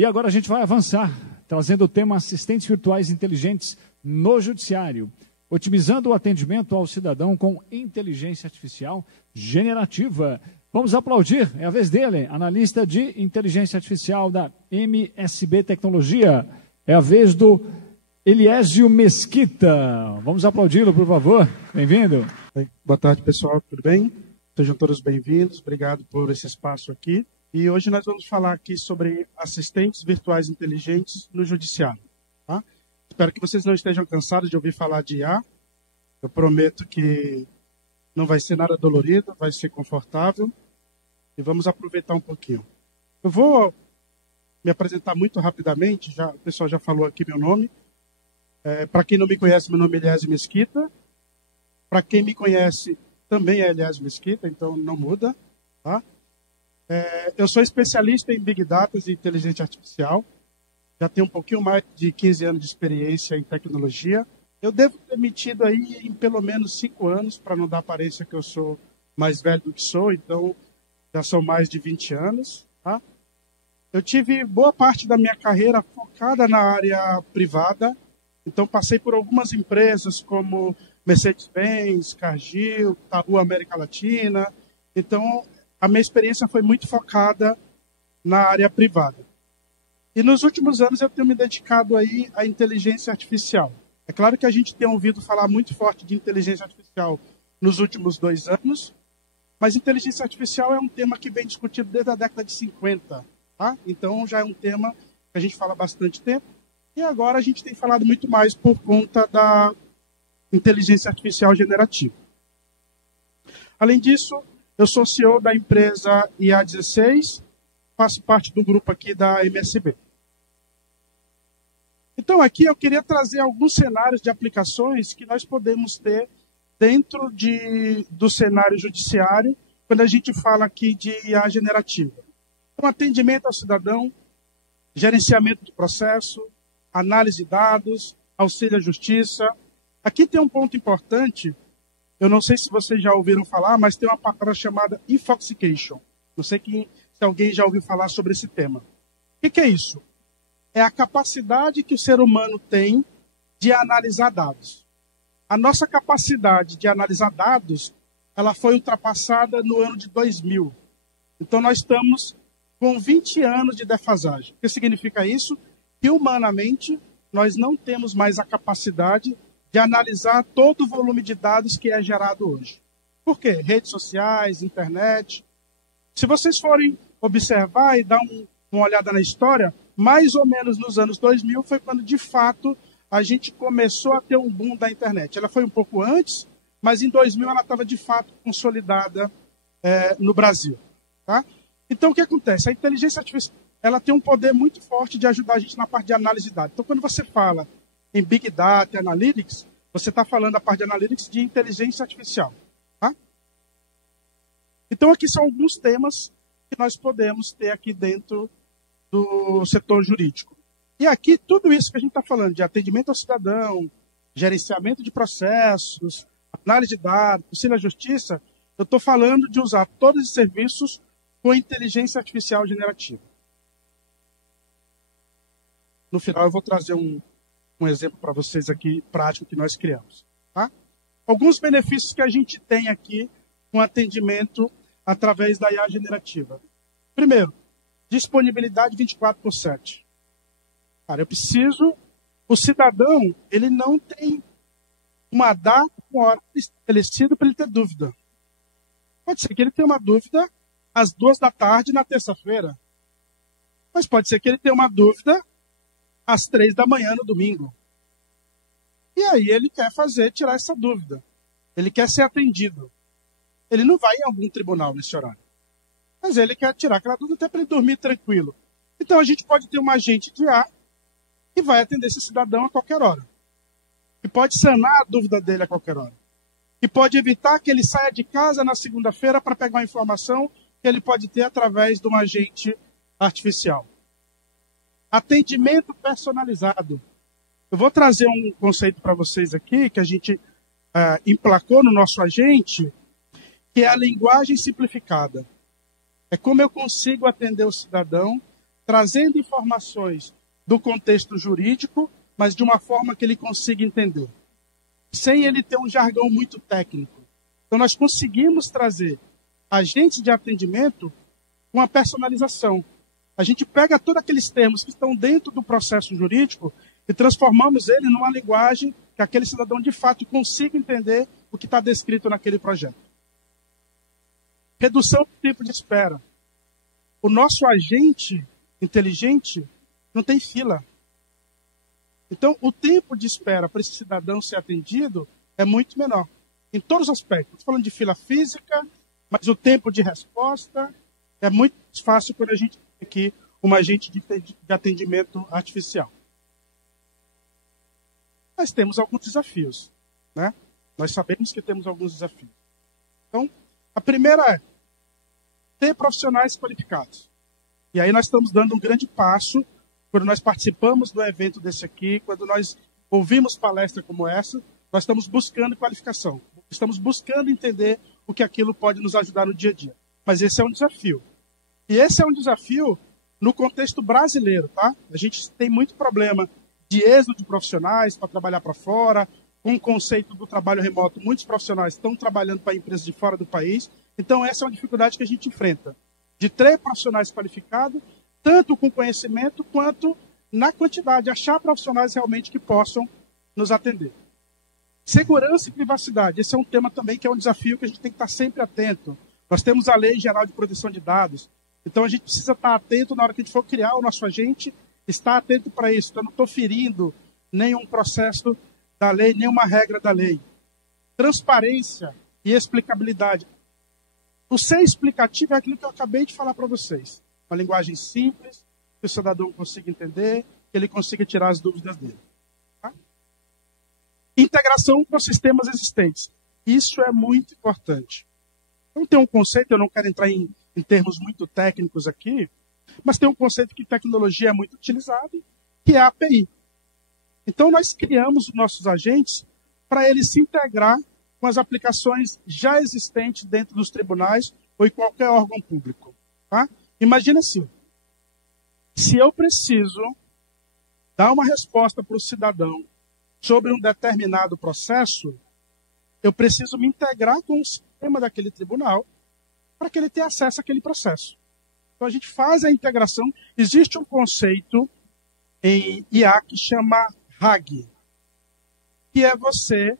E agora a gente vai avançar, trazendo o tema assistentes virtuais inteligentes no judiciário, otimizando o atendimento ao cidadão com inteligência artificial generativa. Vamos aplaudir, é a vez dele, analista de inteligência artificial da MSB Tecnologia. É a vez do Eliésio Mesquita. Vamos aplaudi-lo, por favor. Bem-vindo. Boa tarde, pessoal. Tudo bem? Sejam todos bem-vindos. Obrigado por esse espaço aqui. E hoje nós vamos falar aqui sobre assistentes virtuais inteligentes no judiciário. Tá? Espero que vocês não estejam cansados de ouvir falar de IA. Eu prometo que não vai ser nada dolorido, vai ser confortável. E vamos aproveitar um pouquinho. Eu vou me apresentar muito rapidamente. O pessoal já falou aqui meu nome. Para quem não me conhece, meu nome é Eliésio Mesquita. Para quem me conhece, também é Eliésio Mesquita, então não muda. Tá? Eu sou especialista em Big Data e inteligência artificial. Já tenho um pouquinho mais de 15 anos de experiência em tecnologia. Eu devo ter metido aí em pelo menos 5 anos, para não dar aparência que eu sou mais velho do que sou, então já são mais de 20 anos. Tá? Eu tive boa parte da minha carreira focada na área privada, então passei por algumas empresas como Mercedes-Benz, Cargill, Itaú América Latina. Então, a minha experiência foi muito focada na área privada. E nos últimos anos eu tenho me dedicado aí à inteligência artificial. É claro que a gente tem ouvido falar muito forte de inteligência artificial nos últimos 2 anos, mas inteligência artificial é um tema que vem discutido desde a década de 50. Tá? Então já é um tema que a gente fala há bastante tempo. E agora a gente tem falado muito mais por conta da inteligência artificial generativa. Além disso, eu sou CEO da empresa IA16, faço parte do grupo aqui da MSB. Então, aqui eu queria trazer alguns cenários de aplicações que nós podemos ter dentro do cenário judiciário, quando a gente fala aqui de IA generativa. Então, atendimento ao cidadão, gerenciamento de processo, análise de dados, auxílio à justiça. Aqui tem um ponto importante. Eu não sei se vocês já ouviram falar, mas tem uma palavra chamada infoxication. Não sei se alguém já ouviu falar sobre esse tema. O que é isso? É a capacidade que o ser humano tem de analisar dados. A nossa capacidade de analisar dados, ela foi ultrapassada no ano de 2000. Então, nós estamos com 20 anos de defasagem. O que significa isso? Que, humanamente, nós não temos mais a capacidade de analisar todo o volume de dados que é gerado hoje. Por quê? Redes sociais, internet. Se vocês forem observar e dar uma olhada na história, mais ou menos nos anos 2000 foi quando, de fato, a gente começou a ter um boom da internet. Ela foi um pouco antes, mas em 2000 ela estava, de fato, consolidada no Brasil. Tá? Então, o que acontece? A inteligência artificial ela tem um poder muito forte de ajudar a gente na parte de análise de dados. Então, quando você fala em Big Data e Analytics, você está falando a parte de Analytics de inteligência artificial. Tá? Então, aqui são alguns temas que nós podemos ter aqui dentro do setor jurídico. E aqui, tudo isso que a gente está falando, de atendimento ao cidadão, gerenciamento de processos, análise de dados, auxílio à justiça, eu estou falando de usar todos esses serviços com inteligência artificial generativa. No final, eu vou trazer um exemplo para vocês aqui, prático, que nós criamos. Tá? Alguns benefícios que a gente tem aqui com atendimento através da IA generativa. Primeiro, disponibilidade 24/7. Cara, o cidadão, ele não tem uma data, uma hora estabelecida para ele ter dúvida. Pode ser que ele tenha uma dúvida às 2 da tarde na terça-feira. Mas pode ser que ele tenha uma dúvida às 3 da manhã no domingo. E aí ele quer tirar essa dúvida. Ele quer ser atendido. Ele não vai em algum tribunal nesse horário. Mas ele quer tirar aquela dúvida até para ele dormir tranquilo. Então a gente pode ter um agente de IA que vai atender esse cidadão a qualquer hora. Que pode sanar a dúvida dele a qualquer hora. Que pode evitar que ele saia de casa na segunda-feira para pegar uma informação que ele pode ter através de um agente artificial. Atendimento personalizado. Eu vou trazer um conceito para vocês aqui, que a gente emplacou no nosso agente, que é a linguagem simplificada. É como eu consigo atender o cidadão, trazendo informações do contexto jurídico, mas de uma forma que ele consiga entender, sem ele ter um jargão muito técnico. Então, nós conseguimos trazer agentes de atendimento com a personalização. A gente pega todos aqueles termos que estão dentro do processo jurídico e transformamos ele numa linguagem que aquele cidadão, de fato, consiga entender o que está descrito naquele projeto. Redução do tempo de espera. O nosso agente inteligente não tem fila. Então, o tempo de espera para esse cidadão ser atendido é muito menor. Em todos os aspectos. Estou falando de fila física, mas o tempo de resposta é muito fácil quando a gente tem aqui um agente de atendimento artificial. Nós temos alguns desafios, né? Nós sabemos que temos alguns desafios. Então, a primeira é ter profissionais qualificados. E aí nós estamos dando um grande passo quando nós participamos do evento desse aqui, quando nós ouvimos palestra como essa, nós estamos buscando qualificação. Estamos buscando entender o que aquilo pode nos ajudar no dia a dia. Mas esse é um desafio. E esse é um desafio no contexto brasileiro, tá? A gente tem muito problema de êxodo de profissionais para trabalhar para fora, com o conceito do trabalho remoto, muitos profissionais estão trabalhando para empresas de fora do país. Então, essa é uma dificuldade que a gente enfrenta. De ter profissionais qualificados, tanto com conhecimento quanto na quantidade, achar profissionais realmente que possam nos atender. Segurança e privacidade. Esse é um tema também que é um desafio que a gente tem que estar sempre atento. Nós temos a Lei Geral de Proteção de Dados. Então, a gente precisa estar atento na hora que a gente for criar o nosso agente, estar atento para isso. Então, eu não estou ferindo nenhum processo da lei, nenhuma regra da lei. Transparência e explicabilidade. O ser explicativo é aquilo que eu acabei de falar para vocês. Uma linguagem simples, que o cidadão consiga entender, que ele consiga tirar as dúvidas dele. Tá? Integração com os sistemas existentes. Isso é muito importante. Então, tem um conceito, eu não quero entrar em termos muito técnicos aqui, mas tem um conceito que tecnologia é muito utilizado, que é a API. Então, nós criamos os nossos agentes para eles se integrar com as aplicações já existentes dentro dos tribunais ou em qualquer órgão público. Tá? Imagina assim, se eu preciso dar uma resposta para o cidadão sobre um determinado processo, eu preciso me integrar com o sistema daquele tribunal para que ele tenha acesso àquele processo. Então, a gente faz a integração. Existe um conceito em IA que chama RAG, que é você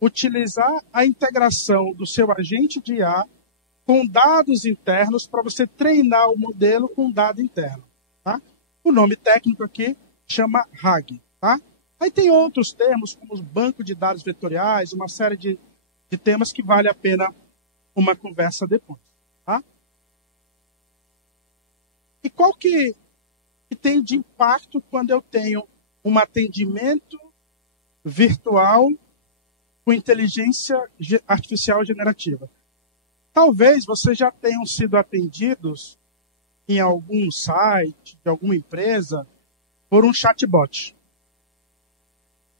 utilizar a integração do seu agente de IA com dados internos para você treinar o modelo com dado interno. Tá? O nome técnico aqui chama RAG. Tá? Aí tem outros termos, como os bancos de dados vetoriais, uma série de temas que vale a pena uma conversa depois. Tá? E qual que tem de impacto quando eu tenho um atendimento virtual com inteligência artificial generativa? Talvez vocês já tenham sido atendidos em algum site, de alguma empresa, por um chatbot.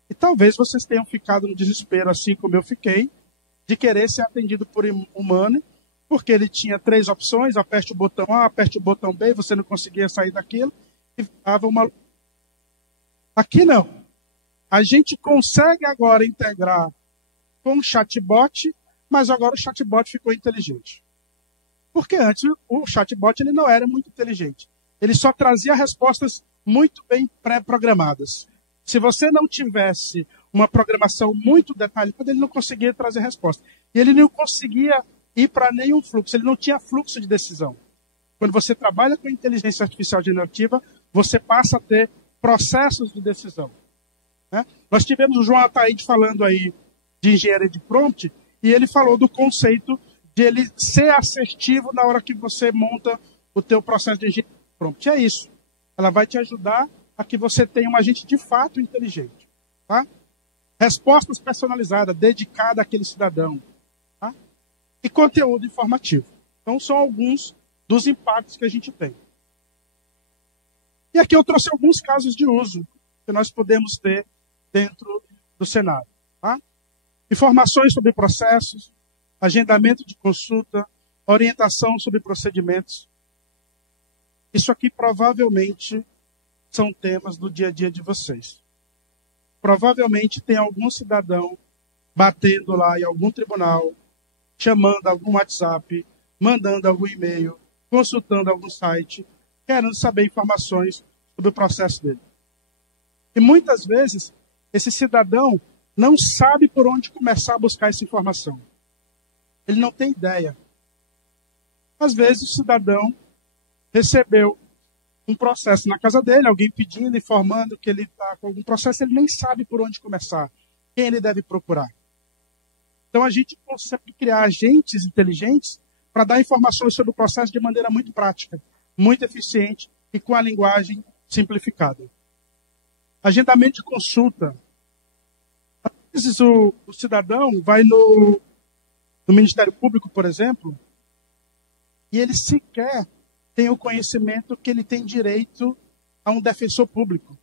E talvez vocês tenham ficado no desespero, assim como eu fiquei, de querer ser atendido por humano, porque ele tinha 3 opções, aperte o botão A, aperte o botão B, você não conseguia sair daquilo, e ficava uma... Aqui não. A gente consegue agora integrar com o chatbot, mas agora o chatbot ficou inteligente. Porque antes o chatbot ele não era muito inteligente. Ele só trazia respostas muito bem pré-programadas. Se você não tivesse uma programação muito detalhada, ele não conseguia trazer resposta. E ele não conseguia ir para nenhum fluxo, ele não tinha fluxo de decisão. Quando você trabalha com inteligência artificial generativa, você passa a ter processos de decisão. Né? Nós tivemos o João Ataíde falando aí de engenharia de prompt, e ele falou do conceito de ele ser assertivo na hora que você monta o teu processo de engenharia de prompt. É isso. Ela vai te ajudar a que você tenha um agente de fato inteligente. Tá? Respostas personalizadas, dedicadas àquele cidadão. Tá? E conteúdo informativo. Então, são alguns dos impactos que a gente tem. E aqui eu trouxe alguns casos de uso que nós podemos ter dentro do cenário. Tá? Informações sobre processos, agendamento de consulta, orientação sobre procedimentos. Isso aqui provavelmente são temas do dia a dia de vocês. Provavelmente tem algum cidadão batendo lá em algum tribunal, chamando algum WhatsApp, mandando algum e-mail, consultando algum site, querendo saber informações sobre o processo dele. E muitas vezes, esse cidadão não sabe por onde começar a buscar essa informação. Ele não tem ideia. Às vezes, o cidadão recebeu um processo na casa dele, alguém pedindo, informando que ele está com algum processo, ele nem sabe por onde começar, quem ele deve procurar. Então, a gente consegue criar agentes inteligentes para dar informações sobre o processo de maneira muito prática, muito eficiente e com a linguagem simplificada. Agendamento de consulta. Às vezes, o cidadão vai no Ministério Público, por exemplo, e ele sequer tem o conhecimento que ele tem direito a um defensor público.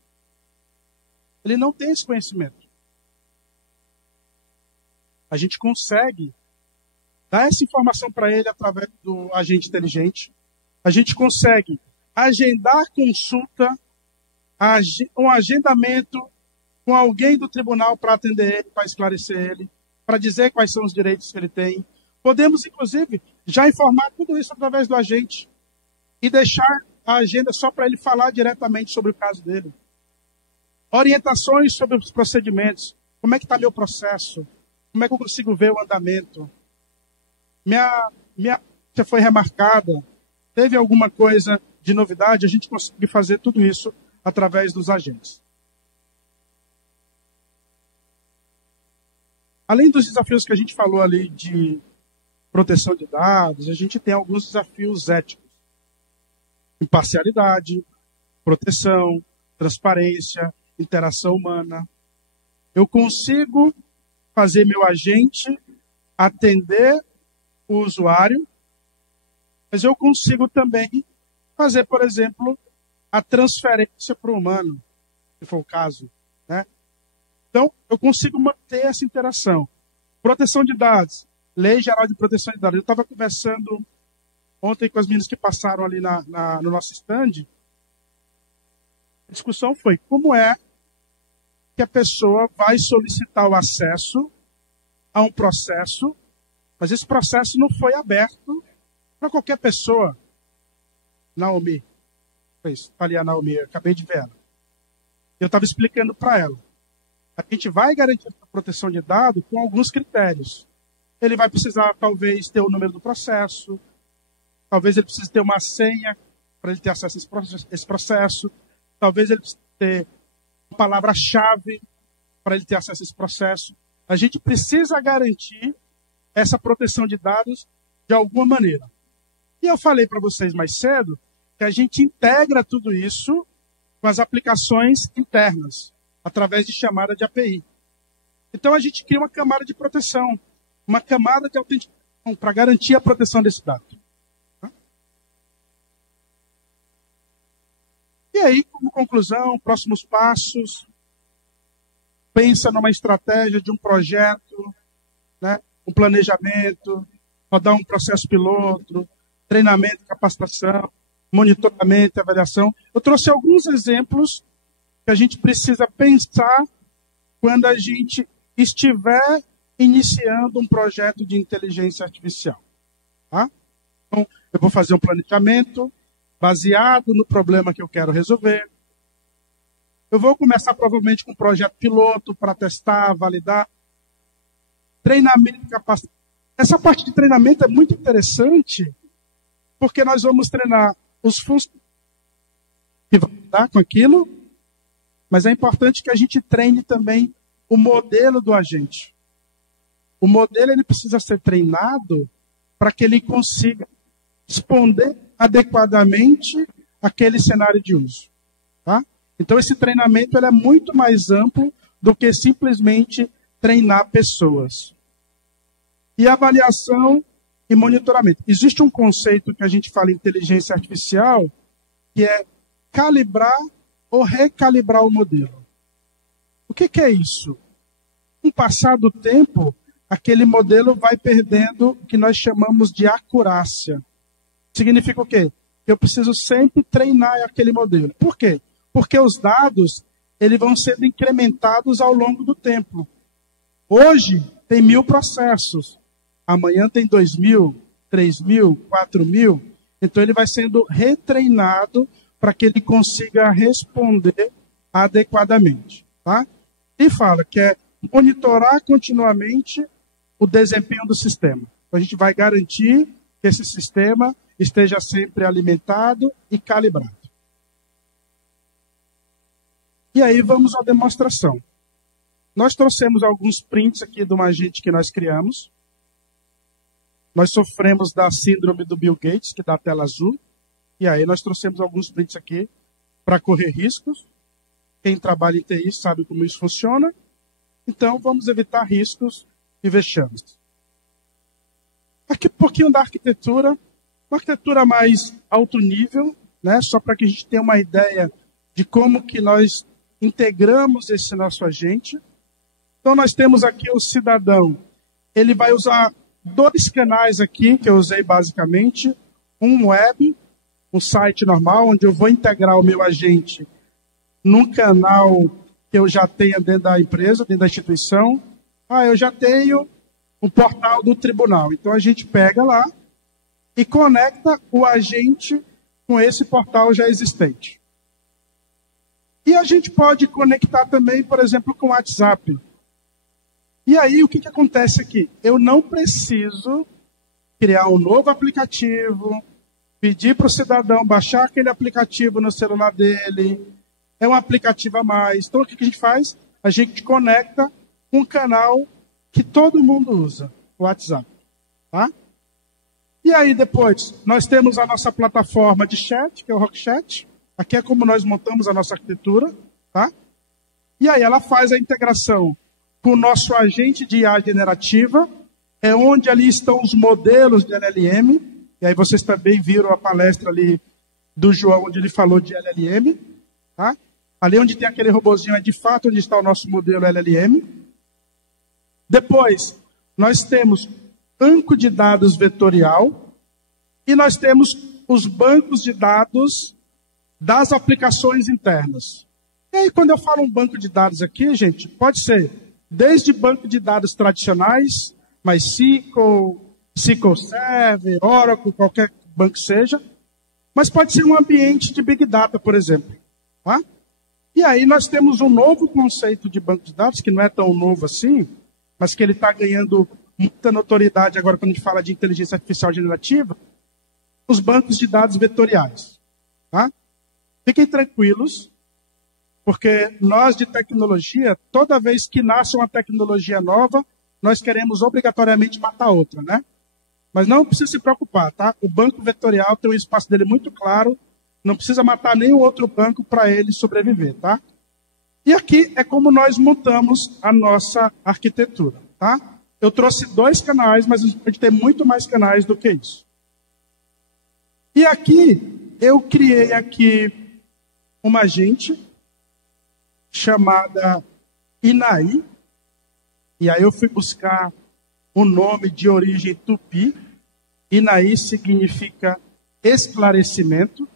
Ele não tem esse conhecimento. A gente consegue dar essa informação para ele através do agente inteligente. A gente consegue agendar consulta, um agendamento com alguém do tribunal para atender ele, para esclarecer ele, para dizer quais são os direitos que ele tem. Podemos, inclusive, já informar tudo isso através do agente e deixar a agenda só para ele falar diretamente sobre o caso dele. Orientações sobre os procedimentos. Como é que está meu processo? Como é que eu consigo ver o andamento? Minha foi remarcada? Teve alguma coisa de novidade? A gente consegue fazer tudo isso através dos agentes. Além dos desafios que a gente falou ali de proteção de dados, a gente tem alguns desafios éticos. Imparcialidade, proteção, transparência, interação humana. Eu consigo fazer meu agente atender o usuário, mas eu consigo também fazer, por exemplo, a transferência para o humano, se for o caso, né? Então, eu consigo manter essa interação. Proteção de dados, Lei Geral de Proteção de Dados. Eu estava conversando ontem com as meninas que passaram ali no nosso stand. A discussão foi como é que a pessoa vai solicitar o acesso a um processo, mas esse processo não foi aberto para qualquer pessoa. Naomi, ali a Naomi, eu acabei de ver ela. Eu estava explicando para ela. A gente vai garantir a proteção de dados com alguns critérios. Ele vai precisar, talvez, ter o número do processo. Talvez ele precise ter uma senha para ele ter acesso a esse processo. Talvez ele precise ter uma palavra-chave para ele ter acesso a esse processo. A gente precisa garantir essa proteção de dados de alguma maneira. E eu falei para vocês mais cedo que a gente integra tudo isso com as aplicações internas, através de chamada de API. Então a gente cria uma camada de proteção, uma camada de autenticação para garantir a proteção desse dado. E aí, como conclusão, próximos passos, pensa numa estratégia de um projeto, né, um planejamento, rodar um processo piloto, treinamento, capacitação, monitoramento, avaliação. Eu trouxe alguns exemplos que a gente precisa pensar quando a gente estiver iniciando um projeto de inteligência artificial. Tá? Então, eu vou fazer um planejamento baseado no problema que eu quero resolver. Eu vou começar provavelmente com um projeto piloto para testar, validar. Treinamento e capacitação. Essa parte de treinamento é muito interessante, porque nós vamos treinar os funcionários que vão lidar com aquilo, mas é importante que a gente treine também o modelo do agente. O modelo ele precisa ser treinado para que ele consiga responder adequadamente àquele cenário de uso. Tá? Então, esse treinamento ele é muito mais amplo do que simplesmente treinar pessoas. E avaliação e monitoramento. Existe um conceito que a gente fala em inteligência artificial, que é calibrar ou recalibrar o modelo. O que é isso? Com o passar do tempo, aquele modelo vai perdendo o que nós chamamos de acurácia. Significa o quê? Eu preciso sempre treinar aquele modelo. Por quê? Porque os dados eles vão sendo incrementados ao longo do tempo. Hoje tem 1000 processos. Amanhã tem 2000, 3000, 4000. Então ele vai sendo retreinado para que ele consiga responder adequadamente. Tá? E fala que é monitorar continuamente o desempenho do sistema. Então a gente vai garantir que esse sistema esteja sempre alimentado e calibrado. E aí vamos à demonstração. Nós trouxemos alguns prints aqui de uma agente que nós criamos. Nós sofremos da síndrome do Bill Gates, que dá a tela azul. E aí nós trouxemos alguns prints aqui para correr riscos. Quem trabalha em TI sabe como isso funciona. Então vamos evitar riscos e vexames. Aqui um pouquinho da arquitetura. Uma arquitetura mais alto nível, né? Só para que a gente tenha uma ideia de como que nós integramos esse nosso agente. Então nós temos aqui o cidadão. Ele vai usar 2 canais aqui, que eu usei basicamente. Um web, um site normal, onde eu vou integrar o meu agente num canal que eu já tenha dentro da empresa, dentro da instituição. Eu já tenho o portal do tribunal. Então a gente pega lá e conecta o agente com esse portal já existente. E a gente pode conectar também, por exemplo, com o WhatsApp. E aí, o que acontece aqui? Eu não preciso criar um novo aplicativo, pedir para o cidadão baixar aquele aplicativo no celular dele. É um aplicativo a mais. Então, o que a gente faz? A gente conecta com um canal que todo mundo usa, o WhatsApp. Tá? E aí, depois, nós temos a nossa plataforma de chat, que é o RockChat. Aqui é como nós montamos a nossa arquitetura. Tá? E aí, ela faz a integração com o nosso agente de IA generativa, é onde ali estão os modelos de LLM, e aí vocês também viram a palestra ali do João, onde ele falou de LLM, tá? Ali onde tem aquele robozinho é de fato onde está o nosso modelo LLM. Depois, nós temos banco de dados vetorial, e nós temos os bancos de dados das aplicações internas. E aí, quando eu falo um banco de dados aqui, gente, pode ser desde banco de dados tradicionais, MySQL, SQL Server, Oracle, qualquer banco seja, mas pode ser um ambiente de Big Data, por exemplo. Tá? E aí nós temos um novo conceito de banco de dados, que não é tão novo assim, mas que ele está ganhando muita notoriedade agora quando a gente fala de inteligência artificial generativa, os bancos de dados vetoriais. Tá? Fiquem tranquilos, porque nós de tecnologia, toda vez que nasce uma tecnologia nova, nós queremos obrigatoriamente matar outra, né? Mas não precisa se preocupar, tá? O banco vetorial tem um espaço dele muito claro, não precisa matar nenhum outro banco para ele sobreviver, tá? E aqui é como nós montamos a nossa arquitetura, tá? Eu trouxe 2 canais, mas a gente pode ter muito mais canais do que isso. E aqui, eu criei aqui uma agente chamada Inaí, e aí eu fui buscar um nome de origem tupi. Inaí significa esclarecimento,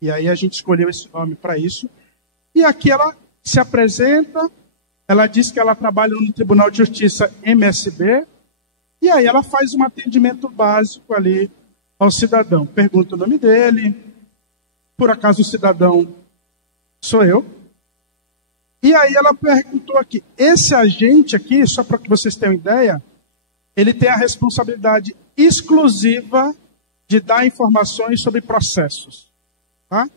e aí a gente escolheu esse nome para isso. E aqui ela se apresenta, ela diz que ela trabalha no Tribunal de Justiça MSB, e aí ela faz um atendimento básico ali ao cidadão. Pergunta o nome dele, por acaso o cidadão sou eu. E aí ela perguntou aqui, esse agente aqui, só para que vocês tenham ideia, ele tem a responsabilidade exclusiva de dar informações sobre processos. Tá?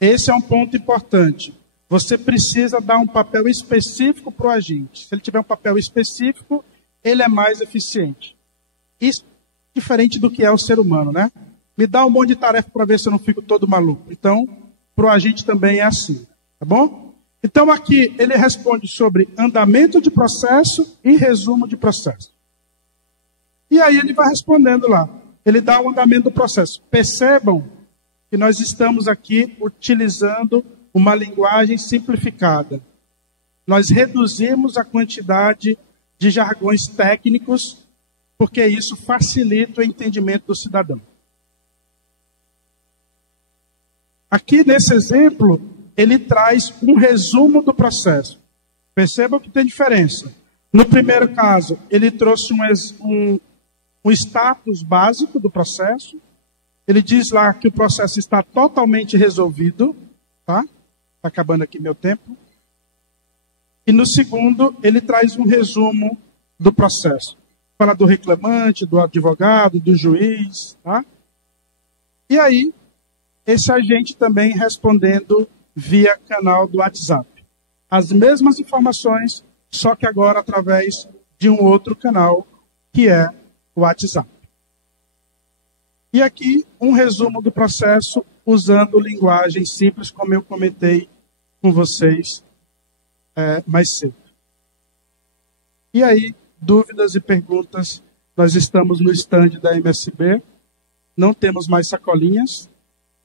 Esse é um ponto importante. Você precisa dar um papel específico para o agente. Se ele tiver um papel específico, ele é mais eficiente. Isso é diferente do que é o ser humano, né? Me dá um monte de tarefa para ver se eu não fico todo maluco. Então, para o agente também é assim. Tá bom? Então, aqui ele responde sobre andamento de processo e resumo de processo. E aí ele vai respondendo lá. Ele dá o andamento do processo. Percebam que nós estamos aqui utilizando uma linguagem simplificada. Nós reduzimos a quantidade de jargões técnicos, porque isso facilita o entendimento do cidadão. Aqui, nesse exemplo, ele traz um resumo do processo. Percebam que tem diferença. No primeiro caso, ele trouxe um status básico do processo. Ele diz lá que o processo está totalmente resolvido. Tá? Está acabando aqui meu tempo. E no segundo, ele traz um resumo do processo. Fala do reclamante, do advogado, do juiz. Tá? E aí, esse agente também respondendo via canal do WhatsApp. As mesmas informações, só que agora através de um outro canal, que é o WhatsApp. E aqui, um resumo do processo usando linguagem simples, como eu comentei com vocês mais cedo. E aí, dúvidas e perguntas, nós estamos no stand da MSB, não temos mais sacolinhas,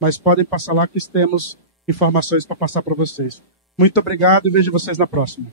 mas podem passar lá que temos informações para passar para vocês. Muito obrigado e vejo vocês na próxima.